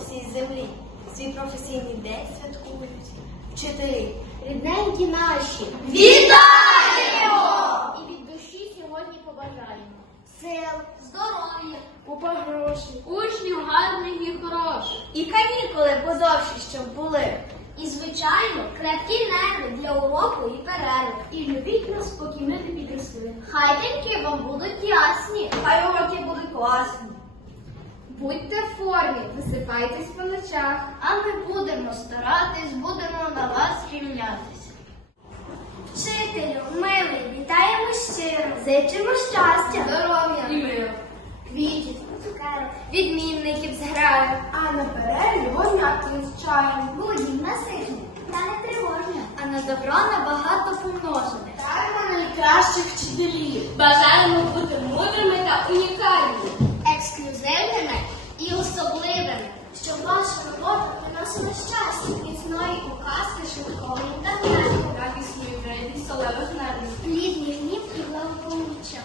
цій землі. Свій професійний день святкують вчителі. Рідненькі наші. Вітаємо! І від душі сьогодні побажаємо. Сил, здоров'я, купа грошей. Учнів гарних і хороших. І канікули подовші, щоб були. І, звичайно, крепкі нерви для уроку і перерви. І любіть нас, поки ми не підросли. Хай деньки вам будуть ясні. Хай уроки будуть класні. Будьте в висипайтесь по ночах. А ми будемо старатись, будемо на вас рівнятись. Вчителю, милий, вітаємо щиро, зичимо щастя, здоров'я, І мир. квітів, цукерок, відмінників зграю. А на перерві гонятки з чаєм. Будім насижні та не тривожні, а на добро набагато помножене. Вітаємо найкращих вчителів. Бажаємо бути мудрими та унікальними особливим, що ваша робота приносила щастя міцної указки та інтернету, радісної вреди, солевих нервів, плідних днів і благополуччя.